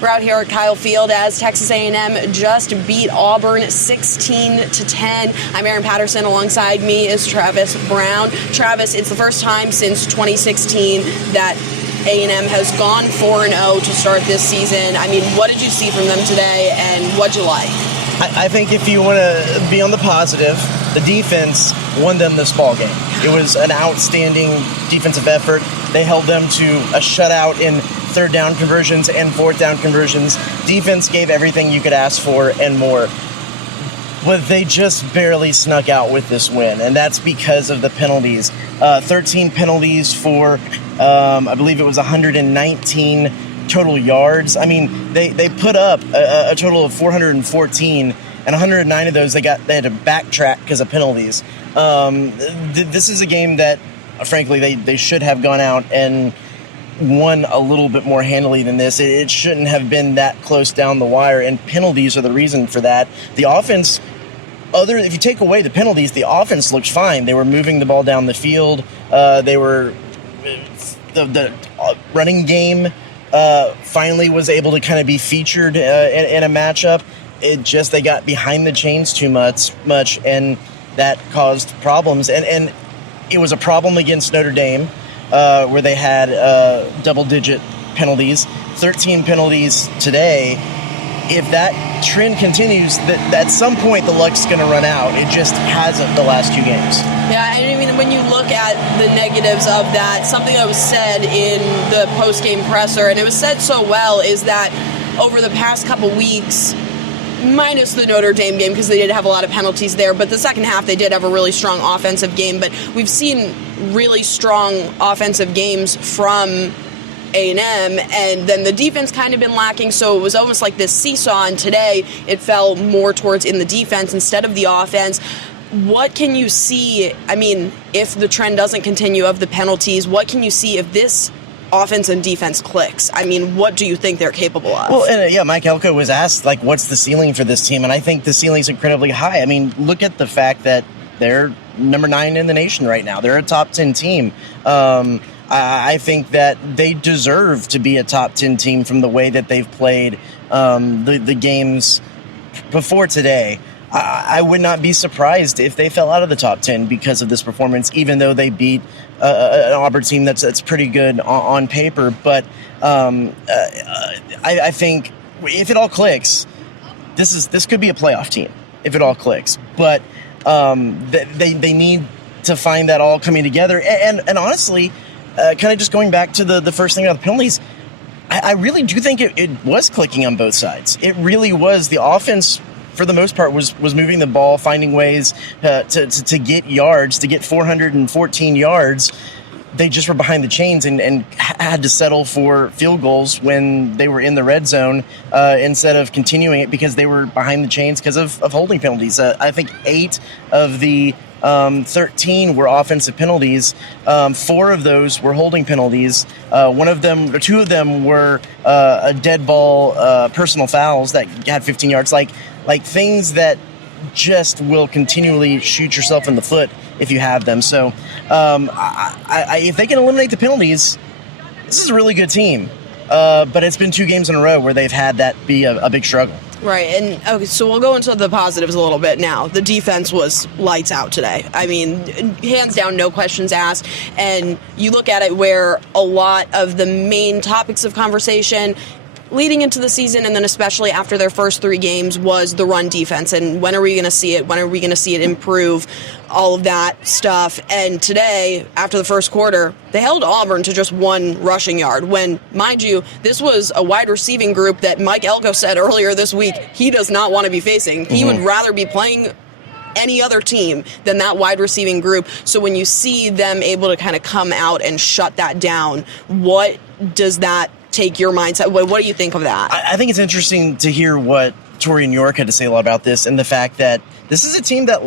We're out here at Kyle Field as Texas A&M just beat Auburn 16-10. I'm Erin Patterson. Alongside me is Travis Brown. Travis, it's the first time since 2016 that A&M has gone 4-0 to start this season. I mean, what did you see from them today, and what'd you like? I think if you want to be on the positive, the defense won them this ball game. It was an outstanding defensive effort. They held them to a shutout in third down conversions and fourth down conversions. Defense gave everything you could ask for and more. But they just barely snuck out with this win, and that's because of the penalties. 13 penalties for, I believe it was 119 total yards. I mean, they put up a total of 414, and 109 of those they had to backtrack because of penalties. This is a game that, frankly, they should have gone out and won a little bit more handily than this. It shouldn't have been that close down the wire, and penalties are the reason for that. The offense, if you take away the penalties, the offense looked fine. They were moving the ball down the field. The running game finally was able to kind of be featured in a matchup. They got behind the chains too much, and that caused problems. And it was a problem against Notre Dame, where they had double-digit penalties, 13 penalties today. If that trend continues, that at some point the luck's going to run out. It just hasn't the last two games. Yeah, I mean, when you look at the negatives of that, something that was said in the post-game presser, and it was said so well, is that over the past couple weeks, minus the Notre Dame game, because they did have a lot of penalties there, but the second half they did have a really strong offensive game, but we've seen really strong offensive games from A&M, and then the defense kind of been lacking, so it was almost like this seesaw, and today it fell more towards in the defense instead of the offense. What can you see, I mean, if the trend doesn't continue of the penalties, what can you see if this offense and defense clicks? I mean, what do you think they're capable of? Well, and Mike Elko was asked, what's the ceiling for this team? And I think the ceiling's incredibly high. I mean, look at the fact that they're number 9 in the nation right now. They're a top 10 team. I think that they deserve to be a top 10 team from the way that they've played the games before today. I would not be surprised if they fell out of the top 10 because of this performance, even though they beat an Auburn team that's pretty good on paper. But I think if it all clicks, this could be a playoff team if it all clicks. But they need to find that all coming together. And honestly, kind of just going back to the first thing about the penalties, I really do think it was clicking on both sides. It really was. The offense, for the most part, was moving the ball, finding ways to get yards, to get 414 yards. They just were behind the chains and had to settle for field goals when they were in the red zone instead of continuing it because they were behind the chains because of holding penalties. I think 8 of the 13 were offensive penalties. 4 of those were holding penalties. 2 of them were a dead ball personal fouls that had 15 yards. Like things that just will continually shoot yourself in the foot if you have them. So if they can eliminate the penalties, this is a really good team. But it's been 2 games in a row where they've had that be a big struggle. Right, and okay, so we'll go into the positives a little bit now. The defense was lights out today. I mean, hands down, no questions asked. And you look at it where a lot of the main topics of conversation leading into the season, and then especially after their first 3 games, was the run defense. And when are we going to see it? When are we going to see it improve? All of that stuff. And today, after the first quarter, they held Auburn to just 1 rushing yard. When, mind you, this was a wide receiving group that Mike Elko said earlier this week he does not want to be facing. He would rather be playing any other team than that wide receiving group. So when you see them able to kind of come out and shut that down, what does that take your mindset? What do you think of that? I think it's interesting to hear what Torian York had to say a lot about this, and the fact that this is a team that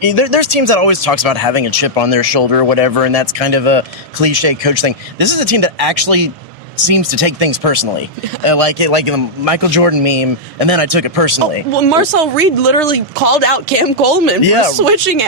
there's teams that always talks about having a chip on their shoulder or whatever, and that's kind of a cliche coach thing. This is a team that actually seems to take things personally, like the Michael Jordan meme, and then I took it personally. Well, Marcel Reed literally called out Cam Coleman for switching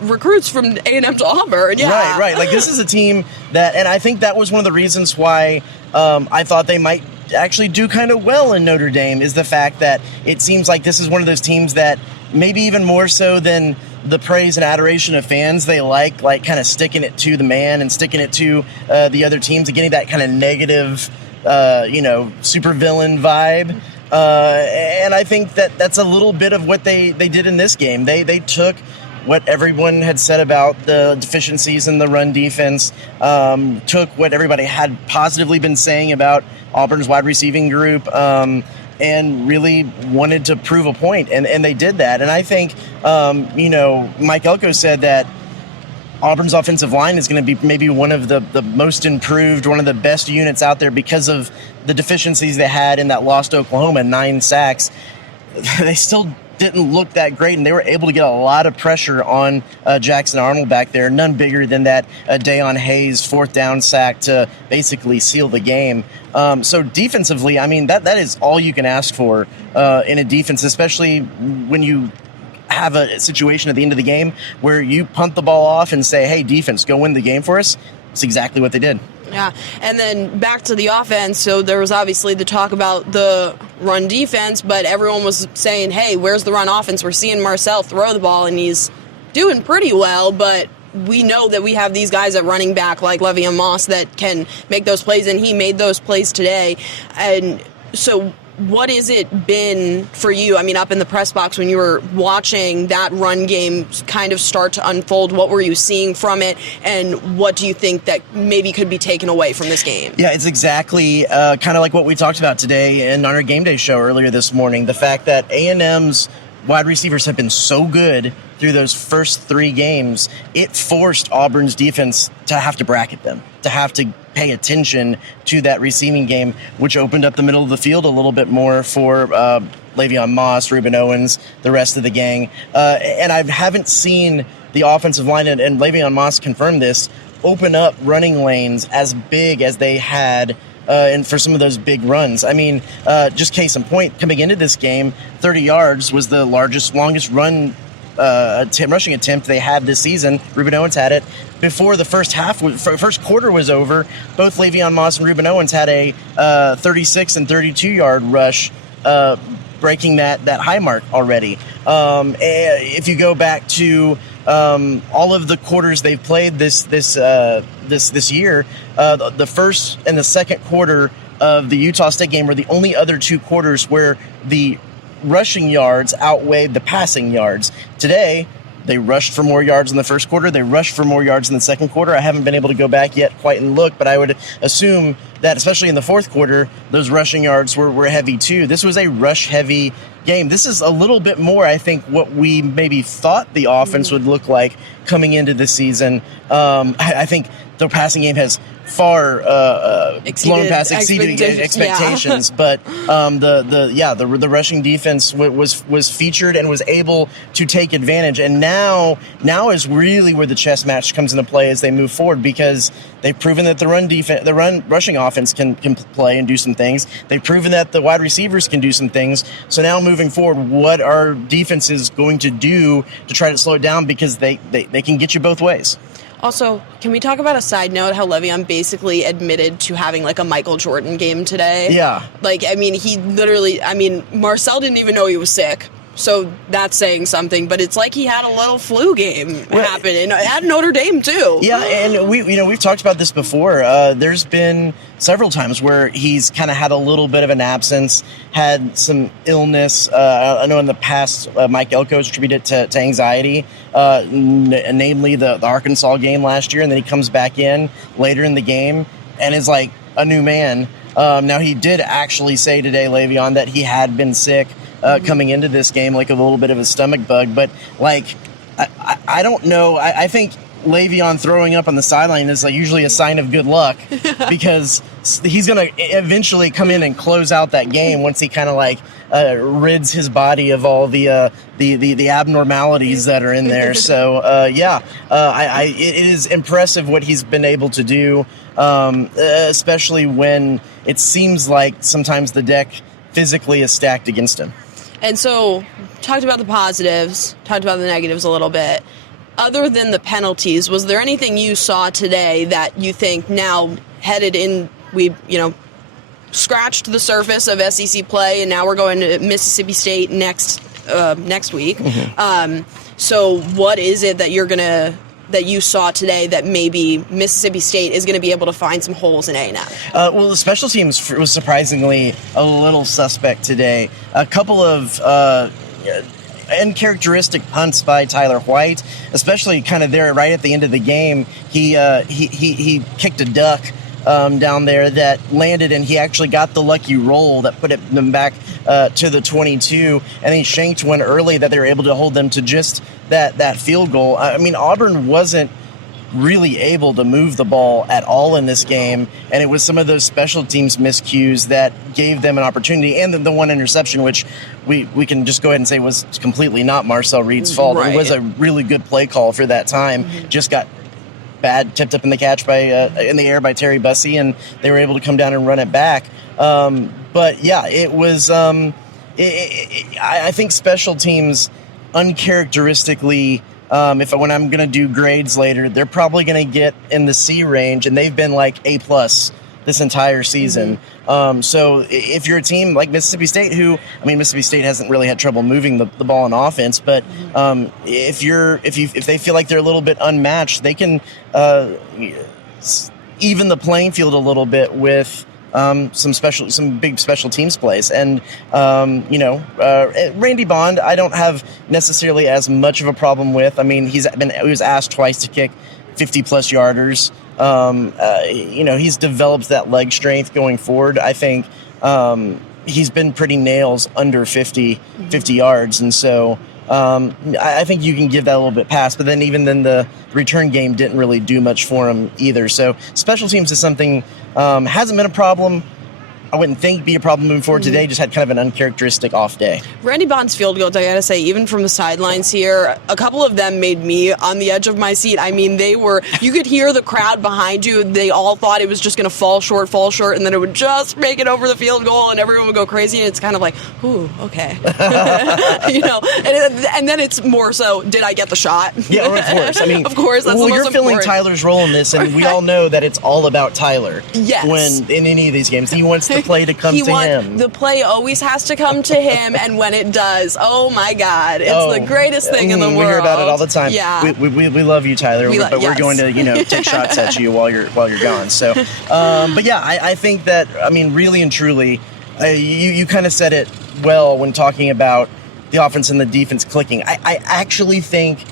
recruits from A&M to Auburn. Yeah. Right. Like, this is a team that, and I think that was one of the reasons why I thought they might actually do kind of well in Notre Dame is the fact that it seems like this is one of those teams that maybe even more so than the praise and adoration of fans, they like kind of sticking it to the man and sticking it to the other teams and getting that kind of negative, supervillain vibe. And I think that's a little bit of what they did in this game. They took what everyone had said about the deficiencies in the run defense, took what everybody had positively been saying about Auburn's wide receiving group, and really wanted to prove a point, and they did that. And I think, Mike Elko said that Auburn's offensive line is going to be maybe one of the most improved, one of the best units out there because of the deficiencies they had in that loss to Oklahoma, 9 sacks. They still didn't look that great, and they were able to get a lot of pressure on Jackson Arnold back there, none bigger than that Dayon Hayes 4th down sack to basically seal the game. So defensively, I mean, that is all you can ask for in a defense, especially when you have a situation at the end of the game where you punt the ball off and say, hey, defense, go win the game for us. It's exactly what they did. Yeah, and then back to the offense. So there was obviously the talk about the run defense, but everyone was saying, hey, where's the run offense? We're seeing Marcel throw the ball, and he's doing pretty well, but we know that we have these guys at running back like Le'Veon Moss that can make those plays, and he made those plays today. And so what has it been for you? I mean, up in the press box when you were watching that run game kind of start to unfold, what were you seeing from it, and what do you think that maybe could be taken away from this game? Yeah, it's exactly kind of like what we talked about today in our game day show earlier this morning. The fact that A&M's wide receivers have been so good through those first 3 games, it forced Auburn's defense to have to bracket them, to have to pay attention to that receiving game, which opened up the middle of the field a little bit more for Le'Veon Moss, Reuben Owens, the rest of the gang. And I haven't seen the offensive line, and Le'Veon Moss confirmed this, open up running lanes as big as they had and for some of those big runs. I mean, just case in point, coming into this game, 30 yards was the longest run rushing attempt they had this season. Reuben Owens had it. Before the first quarter was over, both Le'Veon Moss and Reuben Owens had a 36 and 32-yard rush, breaking that high mark already. If you go back to all of the quarters they've played this year, the first and the second quarter of the Utah State game were the only other 2 quarters where the rushing yards outweighed the passing yards. Today, they rushed for more yards in the first quarter. They rushed for more yards in the second quarter. I haven't been able to go back yet quite and look, but I would assume that, especially in the fourth quarter, those rushing yards were heavy too. This was a rush-heavy game. This is a little bit more, I think, what we maybe thought the offense would look like coming into the season. I think the passing game has far exceeded expectations, yeah. But the rushing defense was featured and was able to take advantage. And now is really where the chess match comes into play as they move forward, because they've proven that the rushing offense can play and do some things. They've proven that the wide receivers can do some things. So now moving forward, what are defenses going to do to try to slow it down, because they can get you both ways. Also, can we talk about a side note, how Le'Veon basically admitted to having like a Michael Jordan game today? Yeah. Marcel didn't even know he was sick. So that's saying something, but it's like he had a little flu game happen, and at Notre Dame too. Yeah, and we've talked about this before. There's been several times where he's kind of had a little bit of an absence, had some illness. I know in the past, Mike Elko has attributed it to anxiety, namely the Arkansas game last year, and then he comes back in later in the game and is like a new man. Now, he did actually say today, Le'Veon, that he had been sick coming into this game, like a little bit of a stomach bug. But, I don't know. I think Le'Veon throwing up on the sideline is usually a sign of good luck, because he's going to eventually come in and close out that game once he kind of rids his body of all the abnormalities that are in there. So, it is impressive what he's been able to do, especially when it seems like sometimes the deck physically is stacked against him. And so, talked about the positives, talked about the negatives a little bit. Other than the penalties, was there anything you saw today that you think now headed in, scratched the surface of SEC play, and now we're going to Mississippi State next week. So what is it that that you saw today that maybe Mississippi State is going to be able to find some holes in A&M? Well, the special teams was surprisingly a little suspect today. A couple of uncharacteristic punts by Tyler White, especially kind of there right at the end of the game. He kicked a duck down there that landed, and he actually got the lucky roll that put them back to the 22, and he shanked one early that they were able to hold them to just that field goal. I mean, Auburn wasn't really able to move the ball at all in this game, and it was some of those special teams miscues that gave them an opportunity, and the one interception, which we can just go ahead and say was completely not Marcel Reed's fault. Right. It was a really good play call for that time. Just got tipped up in the catch by in the air by Terry Bussey, and they were able to come down and run it back. But yeah, it was. I think special teams uncharacteristically. When I'm going to do grades later, they're probably going to get in the C range, and they've been like A+ this entire season. So if you're a team like Mississippi State, Mississippi State hasn't really had trouble moving the ball on offense, but if they feel like they're a little bit unmatched, they can even the playing field a little bit with some big special teams plays. And Randy Bond, I don't have necessarily as much of a problem with. I mean, he was asked twice to kick 50+ yarders. He's developed that leg strength going forward. I think he's been pretty nails under 50 yards, and so I think you can give that a little bit pass. But then even then the return game didn't really do much for him either. So special teams is something hasn't been a problem. I wouldn't think be a problem moving forward today. Just had kind of an uncharacteristic off day. Randy Bond's field goals, I gotta say, even from the sidelines here, a couple of them made me on the edge of my seat. I mean, you could hear the crowd behind you. They all thought it was just going to fall short, and then it would just make it over the field goal, and everyone would go crazy. And it's kind of like, ooh, okay. And then it's more so, did I get the shot? Yeah, of course. I mean, of course, that's the most you're feeling important. Tyler's role in this, and we all know that it's all about Tyler. Yes. When in any of these games, he wants the play to come to him. The play always has to come to him, and when it does, oh my God, it's the greatest thing in the world. We hear about it all the time. Yeah. We love you, Tyler, but we're going to take shots at you while you're gone. So, but yeah, I think that, really and truly, you kind of said it well when talking about the offense and the defense clicking. I actually think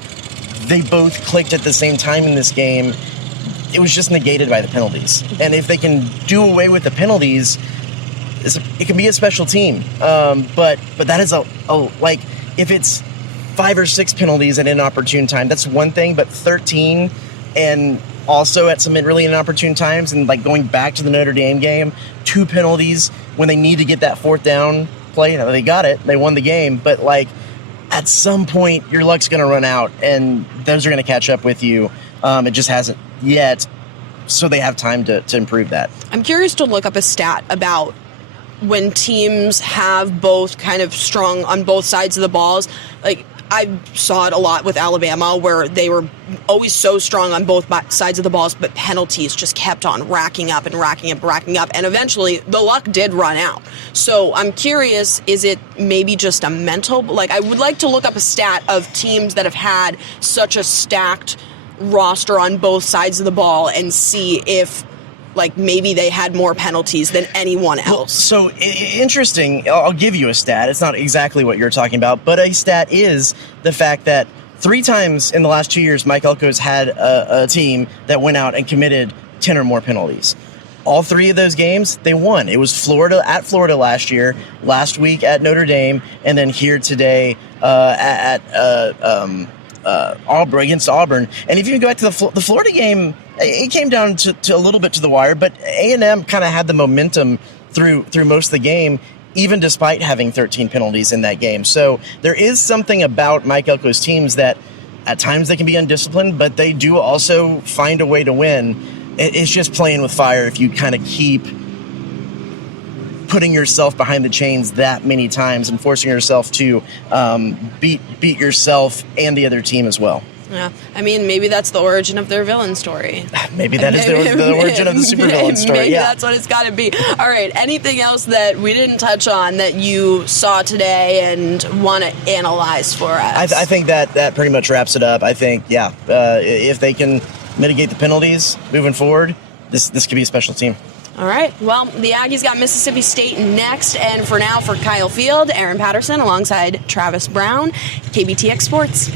they both clicked at the same time in this game. It was just negated by the penalties, and if they can do away with the penalties, it can be a special team. But that is if it's 5 or 6 penalties at an inopportune time, that's one thing. But 13 and also at some really inopportune times, and like going back to the Notre Dame game, 2 penalties when they need to get that 4th down play. They got it, they won the game, but at some point your luck's going to run out, and those are going to catch up with you. It just hasn't yet, so they have time to improve that. I'm curious to look up a stat about when teams have both kind of strong on both sides of the balls. Like, I saw it a lot with Alabama, where they were always so strong on both sides of the balls, but penalties just kept on racking up, and eventually the luck did run out. So I'm curious, is it maybe just a mental, I would like to look up a stat of teams that have had such a stacked roster on both sides of the ball and see if maybe they had more penalties than anyone else. Well, so interesting. I'll give you a stat. It's not exactly what you're talking about, but a stat is the fact that 3 times in the last 2 years, Mike Elko's had a team that went out and committed 10 or more penalties. All 3 of those games, they won. It was Florida last year, last week at Notre Dame, and then here today at Auburn, against Auburn. And if you go back to the Florida game, it came down to a little bit to the wire, but A&M kind of had the momentum through most of the game, even despite having 13 penalties in that game. So there is something about Mike Elko's teams that at times they can be undisciplined, but they do also find a way to win. It's just playing with fire if you kind of keep putting yourself behind the chains that many times and forcing yourself to beat yourself and the other team as well. Yeah, I mean, maybe that's the origin of their villain story. Maybe that is the origin of the supervillain story. Maybe yeah. that's what it's got to be. All right, anything else that we didn't touch on that you saw today and want to analyze for us? I think that pretty much wraps it up. I think, if they can mitigate the penalties moving forward, this could be a special team. All right. Well, the Aggies got Mississippi State next. And for now, for Kyle Field, Erin Patterson alongside Travis Brown, KBTX Sports.